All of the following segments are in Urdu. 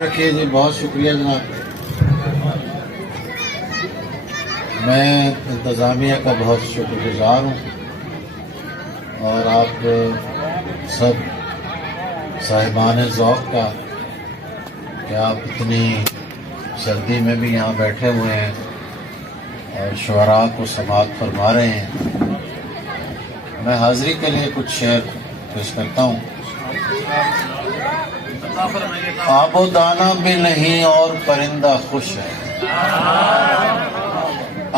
رکھیے جی، بہت شکریہ جناب۔ میں انتظامیہ کا بہت شکر گزار ہوں اور آپ سب صاحبان ذوق کا کہ آپ اتنی سردی میں بھی یہاں بیٹھے ہوئے ہیں اور شعراء کو سماعت فرما رہے ہیں۔ میں حاضری کے لیے کچھ شعر پیش کرتا ہوں۔ آب و دانہ بھی نہیں اور پرندہ خوش ہے،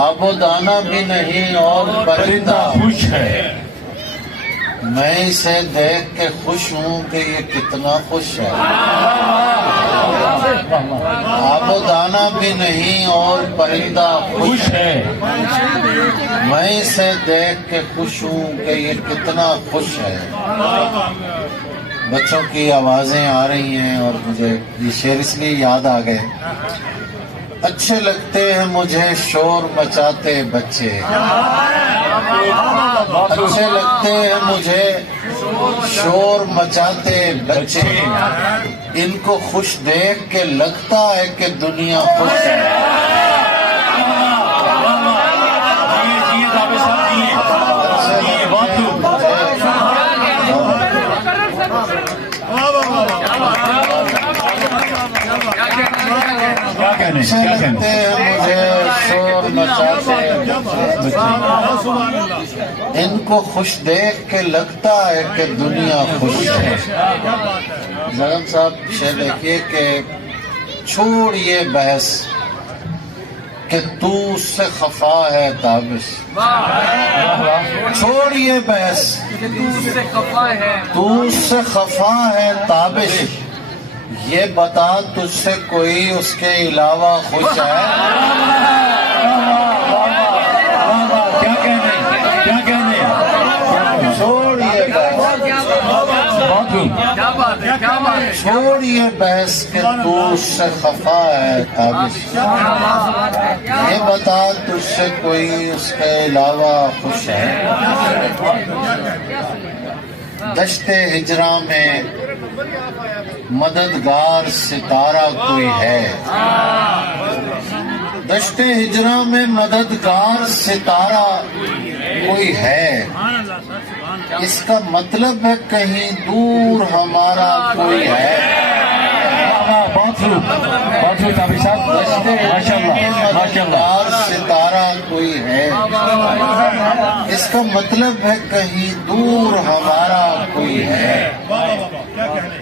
آب و دانہ بھی نہیں اور پرندہ خوش ہے، میں اسے دیکھ کے خوش ہوں کہ یہ کتنا خوش ہے۔ آب و دانہ بھی نہیں اور پرندہ خوش ہے، میں اسے دیکھ کے خوش ہوں کہ یہ کتنا خوش ہے۔ بچوں کی آوازیں آ رہی ہیں اور مجھے یہ شعر اس لیے یاد آ گئے۔ اچھے لگتے ہیں مجھے شور مچاتے بچے، اچھے لگتے ہیں مجھے شور مچاتے بچے، ان کو خوش دیکھ کے لگتا ہے کہ دنیا خوش ہے۔ اچھے لگتے ہیں مجھے شور مچاتے ان کو خوش دیکھ کے لگتا ہے کہ دنیا خوش ہے۔ زغم صاحب شعر دیکھیے کہ چھوڑ یہ بحث کہ تو اس سے خفا ہے تابش، چھوڑ یہ بحث کہ تو اس سے خفا ہے تابش، یہ بتا تجھ سے کوئی اس کے علاوہ خوش ہے۔ کیا کہنے چھوڑ یہ بحث، چھوڑ یہ بحث کہ تو اس سے خفا ہے تابش، یہ بتا تجھ سے کوئی اس کے علاوہ خوش ہے۔ دشت ہجراں میں مددگار ستارہ کوئی ہے، دشت ہجراں میں مددگار ستارہ کوئی ہے، اس کا مطلب ہے کہیں دور ہمارا کوئی ہے۔ مددگار ستارہ کوئی ہے، اس کا مطلب ہے کہیں دور ہمارا کوئی ہے۔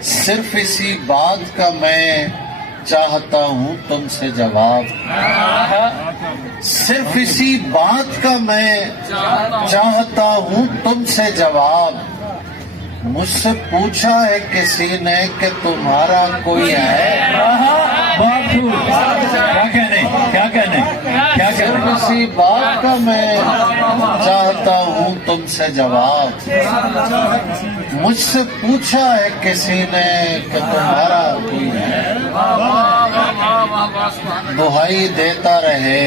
صرف اسی بات کا میں چاہتا ہوں تم سے جواب، صرف اسی بات کا میں چاہتا ہوں تم سے جواب، مجھ سے پوچھا ہے کسی نے کہ تمہارا کوئی ہے۔ صرف اسی بات کا میں چاہتا ہوں تم سے جواب، مجھ سے پوچھا ہے کسی نے کہ تمہارا کوئی ہے۔ دہائی دیتا رہے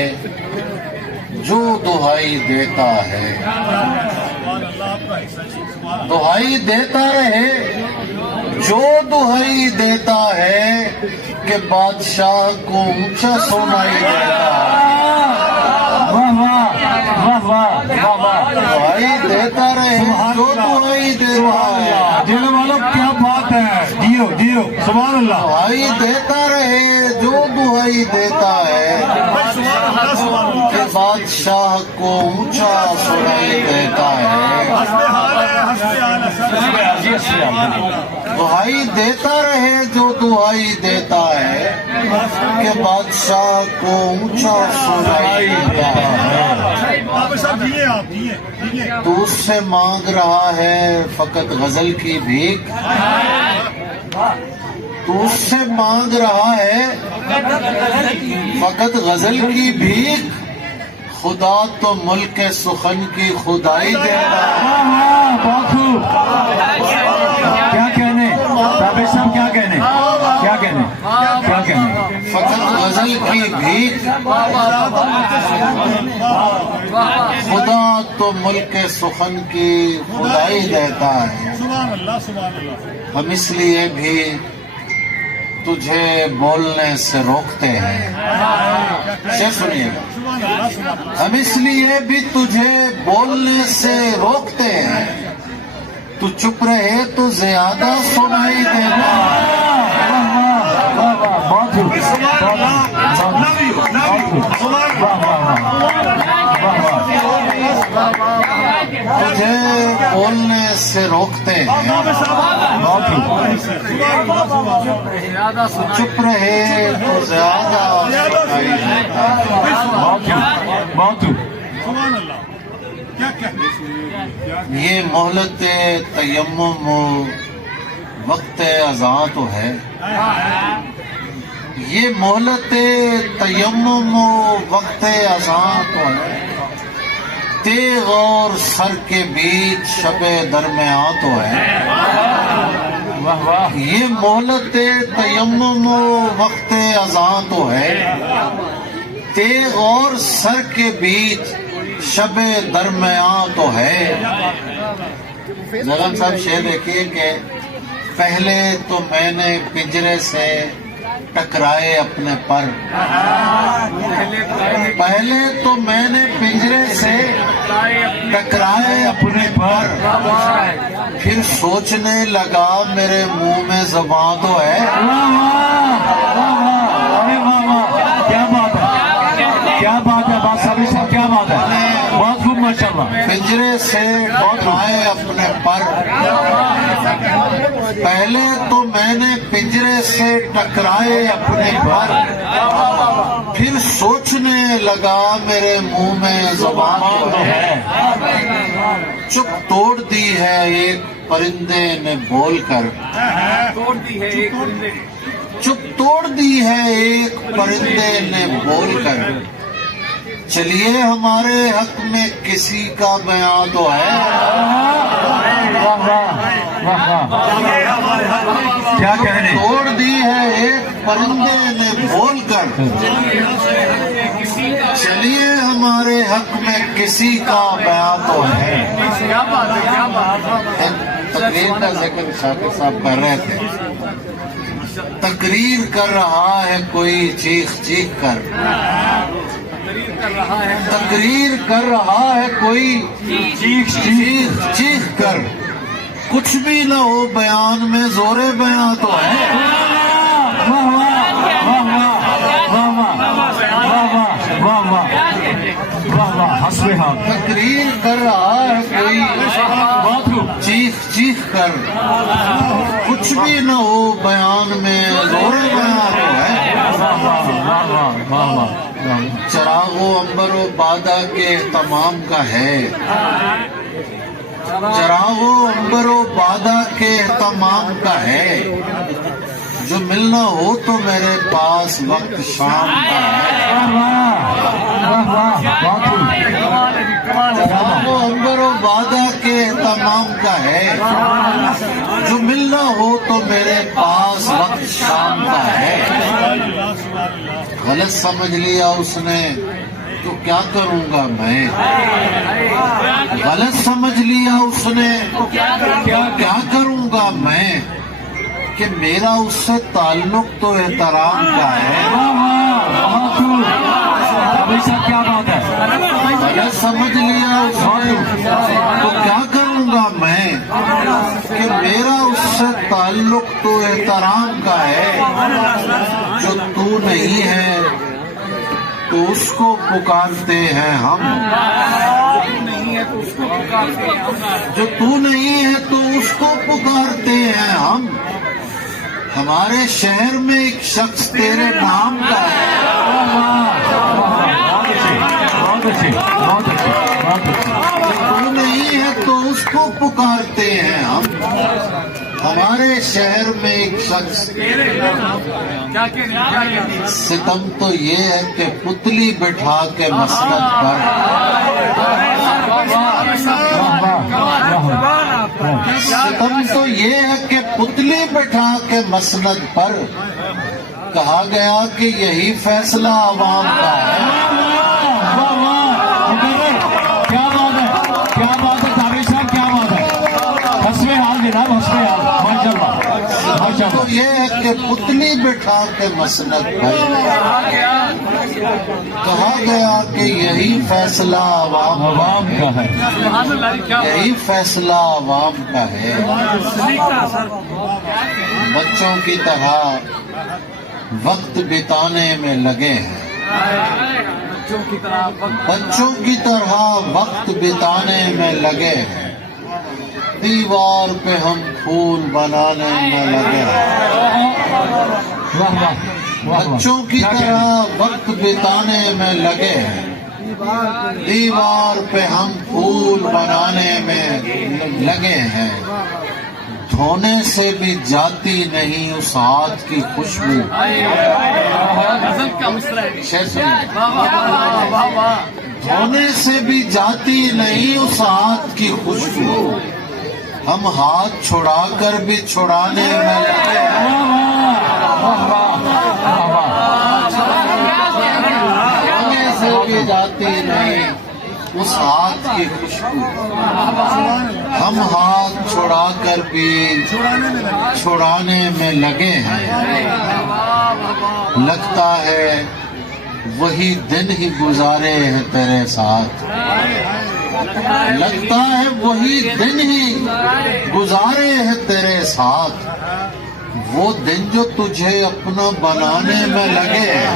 جو دہائی دیتا ہے، دہائی دیتا رہے جو دہائی دیتا ہے، کہ بادشاہ کو اونچا سنائی دیتا ہے۔ دہائی دیتا رہے جو دہائی دیتا ہے، دل والوں کیا بات ہے، جیو جیو سبحان اللہ۔ دہائی دیتا رہے جو دہائی دیتا ہے، کہ بادشاہ کو اونچا سنائی دیتا ہے۔ دہائی دیتا رہے جو دہائی دیتا ہے، کہ بادشاہ کو اونچا سنائی دیتا ہے۔ تو اس سے مانگ رہا ہے فقط غزل کی بھیک، تو اس سے مانگ رہا ہے فقط غزل کی بھیک، خدا تو ملک سخن کی خدائی دیتا ہے۔ کیا کہنے صاحب، کیا کہنے فقط غزل کی بھیک، خدا تو ملک سخن کی خدائی دیتا ہے۔ ہم اس لیے بھی تجھے بولنے سے روکتے ہیں. شعر سنیے گا. ہم اس لیے بھی تجھے بولنے سے روکتے ہیں, تو چپ رہے تو زیادہ سنائی دینا. تجھے بولنے سے روکتے ہیں, چپ رہے تو زیادہ سنائی دینا. یہ مہلت تیمم وقت اذاں تو ہے, یہ مہلت تیمم وقت اذاں تو ہے, تیغ اور سر کے بیچ شب درمیاں تو ہے. یہ مہلت تیمم وقت اذاں تو ہے, تیغ اور سر کے بیچ شب درمیاں تو ہے. زغم صاحب شعر دیکھیے کہ پہلے تو میں نے پنجرے سے ٹکرائے اپنے پر, پہلے تو میں نے پنجرے سے ٹکرائے اپنے پر, پھر سوچنے لگا میرے منہ میں زبان تو ہے. کیا بات ہے, کیا بات ہے, بات صاحب صاحب کیا بات ہے, بہت خوب ماشاء اللہ. پنجرے سے ٹکرائے اپنے پر, پہلے تو میں نے پنجرے سے ٹکرائے اپنے پر, پھر سوچنے لگا میرے منہ میں زبان تو ہے. چپ توڑ دی ہے ایک پرندے نے بول کر, چپ توڑ دی ہے ایک پرندے نے بول کر, چلیے ہمارے حق میں کسی کا بیان تو ہے. کیا کہنے, توڑ دی ہے ایک پرندے نے بول کر, چلیے ہمارے حق میں کسی کا بیان تو ہے. تقریر کا ذکر شاکر صاحب کر رہے تھے. تقریر کر رہا ہے کوئی چیخ چیخ کر, تقریر کر رہا ہے کوئی چیخ چیخ چیخ کر, کچھ بھی نہ ہو بیان میں زور بیان تو ہے. تقریر کر رہا ہے کوئی چیخ چیخ کر, کچھ بھی نہ ہو بیان میں زور بیان تو ہے. چراغ و عنبر و بادہ کے اہتمام کا ہے, چراغ و عنبر و بادہ کے اہتمام کا ہے, جو ملنا ہو تو میرے پاس وقت شام کا ہے. چراغ و عنبر و بادہ کے اہتمام کا ہے, جو ملنا ہو تو میرے پاس وقت شام کا ہے. غلط سمجھ لیا اس نے تو کیا کروں گا میں, غلط سمجھ لیا اس نے تو کیا کروں گا میں, کہ میرا اس سے تعلق تو احترام کا ہے. کیا بات ہے, غلط سمجھ لیا اس نے تو کیا کروں گا میں, کہ میرا اس سے تعلق تو احترام کا ہے. جو تو نہیں ہے تو اس کو پکارتے ہیں ہم, جو تو نہیں ہے تو اس کو پکارتے ہیں ہم. ہمارے شہر میں ایک شخص تیرے نام کا ہے. تو نہیں ہے تو اس کو پکارتے ہیں ہم. ہمارے شہر میں ایک شخص, ستم تو یہ ہے کہ پتلی بٹھا کے مسند پر, ستم تو یہ ہے کہ پتلی بٹھا کے مسند پر, کہا گیا کہ یہی فیصلہ عوام کا ہے. کیا بات ہے, کیا بات ہے, تابع صاحب کیا بات ہے, حسب حال جناب, حسب حال, ماشاء اللہ. یہ ہے کہ پتلی بٹھا کے مسند بھائی کہا گیا کہ یہی فیصلہ عوام کا ہے، یہی فیصلہ عوام کا ہے۔ بچوں کی طرح وقت بتانے میں لگے ہیں، بچوں کی طرح وقت بتانے میں لگے ہیں، دیوار پہ ہم پھول بنانے میں لگے ہیں۔ بچوں کی طرح وقت بتانے میں لگے ہیں، دیوار پہ ہم پھول بنانے میں لگے ہیں، دھونے سے بھی جاتی نہیں اس ہاتھ کی خوشبو۔ دھونے سے بھی جاتی نہیں اس ہاتھ کی خوشبو، ہم ہاتھ چھڑا کر بھی چھڑانے میں لگے ہیں۔ دھونے سے بھی جاتی نہیں اس ہاتھ کی خوشبو، ہم ہاتھ چھڑا کر بھی چھڑانے میں لگے ہیں۔ لگتا ہے وہی دن ہی گزارے ہیں تیرے ساتھ، لگتا ہے وہی دن ہی گزارے ہیں تیرے ساتھ، وہ دن جو تجھے اپنا بنانے میں لگے ہیں۔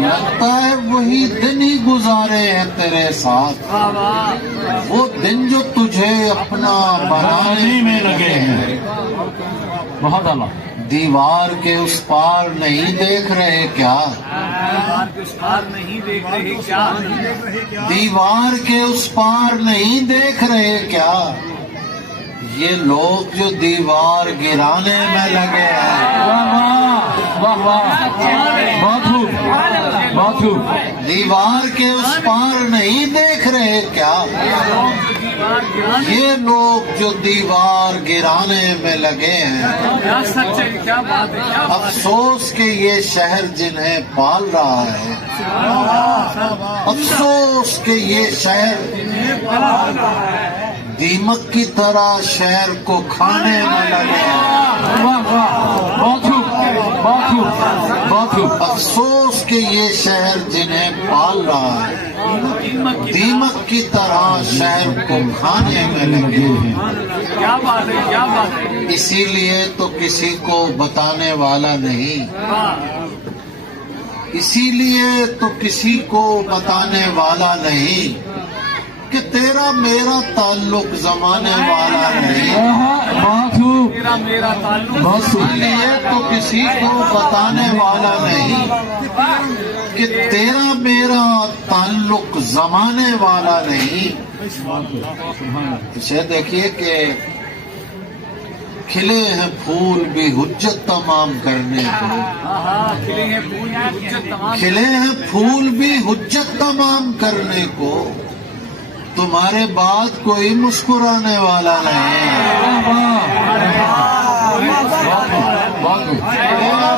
لگتا ہے وہی دن ہی گزارے ہیں تیرے ساتھ، وہ دن جو تجھے اپنا بنانے میں لگے ہیں۔ بہت اعلیٰ۔ دیوار کے اس پار نہیں دیکھ رہے کیا؟ دیوار کے اس پار نہیں دیکھ رہے کیا؟ یہ لوگ جو دیوار گرانے میں لگے ہیں۔ دیوار کے اس پار نہیں دیکھ رہے کیا؟ یہ لوگ جو دیوار گرانے میں لگے ہیں۔ افسوس کہ یہ شہر جنہیں پال رہا ہے، افسوس کہ یہ شہر دیمک کی طرح شہر کو کھانے میں لگے ہیں۔ افسوس کہ یہ شہر جنہیں پال رہا ہے، دیمک کی طرح شہر کو کھانے میں لگے ہیں۔ اسی لیے تو کسی کو بتانے والا نہیں، اسی لیے تو کسی کو بتانے والا نہیں کہ تیرا میرا تعلق زمانے والا نہیں۔ اسی لیے تو کسی کو بتانے والا نہیں کہ تیرا میرا تعلق زمانے والا نہیں۔ اسے دیکھیے کہ کھلے ہیں پھول بھی حجت تمام کرنے کو، کھلے ہیں پھول بھی حجت تمام کرنے کو، تمہارے بعد کوئی مسکرانے والا نہیں۔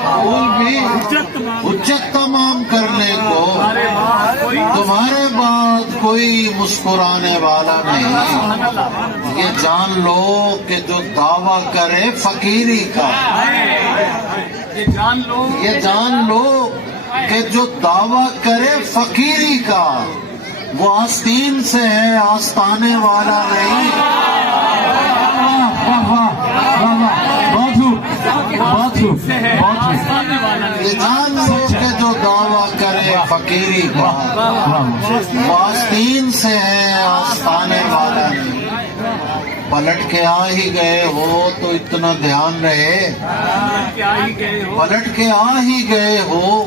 پھول بھی حجت تمام کرنے کو، تمہارے بعد کوئی مسکرانے والا نہیں۔ یہ جان لو کہ جو دعویٰ کرے فقیری کا، یہ جان لو کہ جو دعویٰ کرے فقیری کا، وہ آستین سے ہے آستانے والا نہیں۔ یہ جان لو کہ جو دعویٰ کرے فقیری کا، وہ آستین سے ہے آستانے والا نہیں۔ پلٹ کے آ ہی گئے ہو تو اتنا دھیان رہے، پلٹ کے آ ہی گئے ہو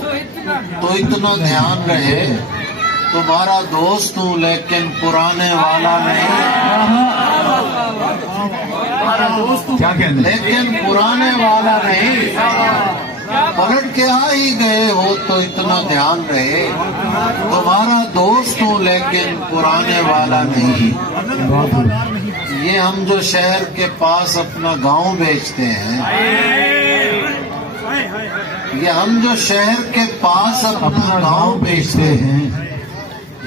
تو اتنا دھیان رہے، تمہارا دوست ہوں لیکن پرانے والا نہیں، لیکن پرانے والا نہیں۔ پلٹ کے آ ہی گئے ہو تو اتنا دھیان رہے، تمہارا دوست ہوں لیکن پرانے والا نہیں۔ یہ ہم جو شہر کے پاس اپنا گاؤں بیچتے ہیں، یہ ہم جو شہر کے پاس اپنا گاؤں بیچتے ہیں،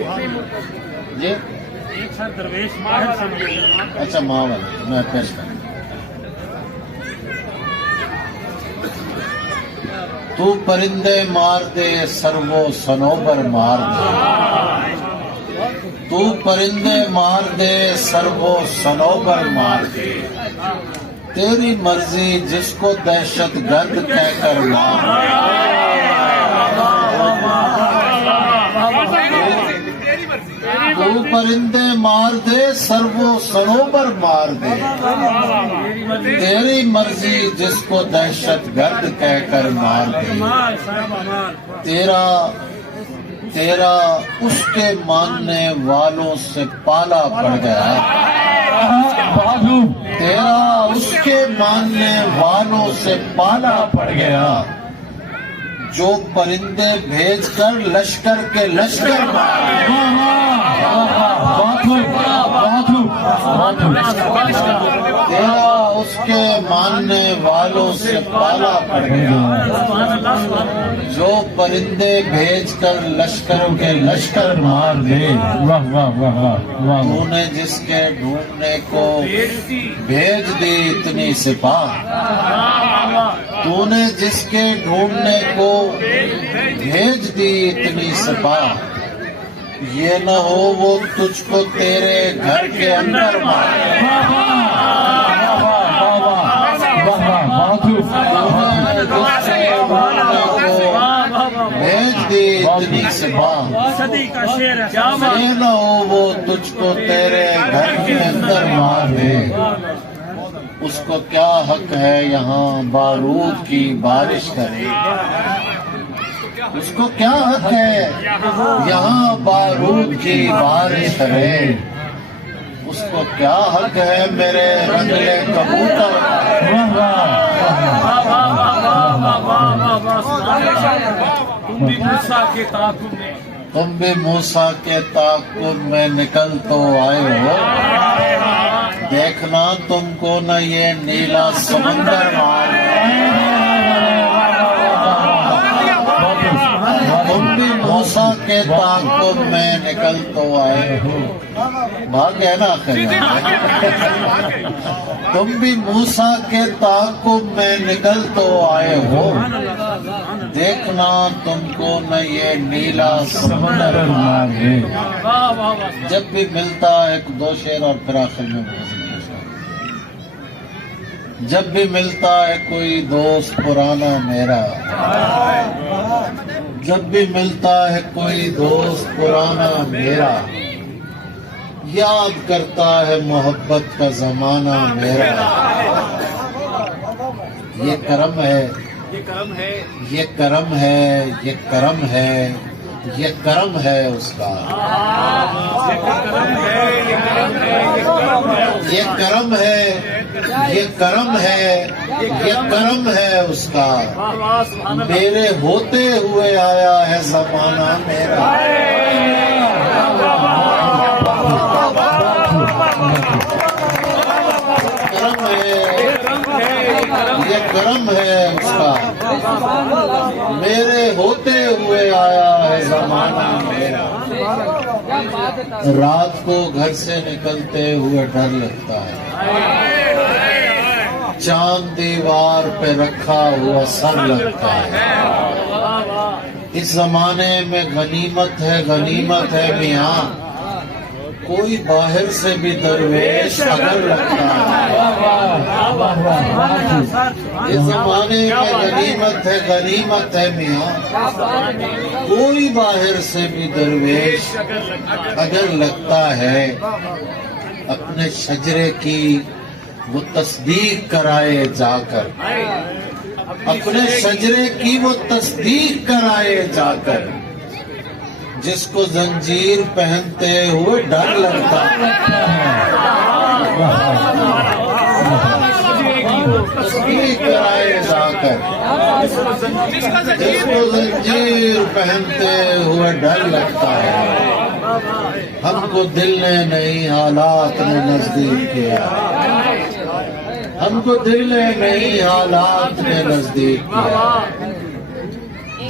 یہ ایک سر درویش ماہر سمجھے اچھا ماں والا میں پیش کروں. تو پرندے مار دے سرو سنوبر مار دے. تو پرندے مار دے سرو سنوبر مار دے. تیری مرضی جس کو دہشت گرد کہہ کر مار دے. تو پرندے مار دے سرو سنوبر مار دے. تیری مرضی جس کو دہشت گرد کہہ کر مار دے. تیرا اس کے ماننے والوں سے پالا پڑ گیا. تیرا اس کے ماننے والوں سے پالا پڑ گیا. جو پرندے بھیج کر لشکر کے لشکر مار دے. تیرا اس کے ماننے والوں سے پالا پڑ گیا. جو پرندے بھیج کر لشکر کے لشکر مار دے. تو نے جس کے ڈھونڈنے کو بھیج دی اتنی سپاہ. تو نے جس کے ڈھونڈنے کو بھیج دی اتنی سپاہ. یہ نہ ہو وہ تجھ کو تیرے گھر کے اندر مارے. بھیج دی اتنی سپاہ. یہ نہ ہو وہ تجھ کو تیرے گھر کے اندر مار دے. اس کو کیا حق ہے یہاں بارود کی بارش کرے. اس کو کیا حق ہے یہاں بارود کی بارش کرے. اس کو کیا حق ہے میرے رنگلے کبوتر. تم بھی موسیٰ کے تعاقب میں نکل تو آئے ہو. دیکھنا تم کو نہ یہ نیلا سمندر مارے. تم بھی موسیٰ کے تعاقب میں نکل تو آئے ہو. بھاگ ہے نا آخر. تم بھی موسیٰ کے تعاقب میں نکل تو آئے ہو. دیکھنا تم کو نہ یہ نیلا سمندر مارے. جب بھی ملتا ایک دو شعر اور پھر آخر میں جب بھی ملتا ہے کوئی دوست پرانا میرا. جب بھی ملتا ہے کوئی دوست پرانا میرا. یاد کرتا ہے محبت کا زمانہ میرا. یہ کرم ہے یہ کرم ہے یہ کرم ہے یہ کرم ہے یہ کرم ہے اس کا. یہ کرم ہے یہ کرم ہے یہ کرم ہے اس کا. میرے ہوتے ہوئے آیا ہے زمانہ میرا. یہ کرم ہے اس کا. میرے ہوتے ہوئے آیا ہے زمانہ میرا. رات کو گھر سے نکلتے ہوئے ڈر لگتا ہے. چاند دیوار پہ رکھا ہوا سر لگتا ہے. اس زمانے میں غنیمت ہے میاں. کوئی باہر سے بھی درویش اگر لگتا ہے. اس زمانے میں غنیمت ہے میاں. کوئی باہر سے بھی درویش اگر لگتا ہے. اپنے شجرے کی وہ تصدیق کرائے جا کر. اپنے شجرے کی وہ تصدیق کرائے جا کر. جس کو زنجیر پہنتے ہوئے ڈر لگتا ہے. تصدیق کرائے جا کر. جس کو زنجیر پہنتے ہوئے ڈر لگتا ہے. ہم کو دل نے نہیں حالات نے نزدیک کیا. ہم کو دل نے نہیں حالات نے نزدیک کیا.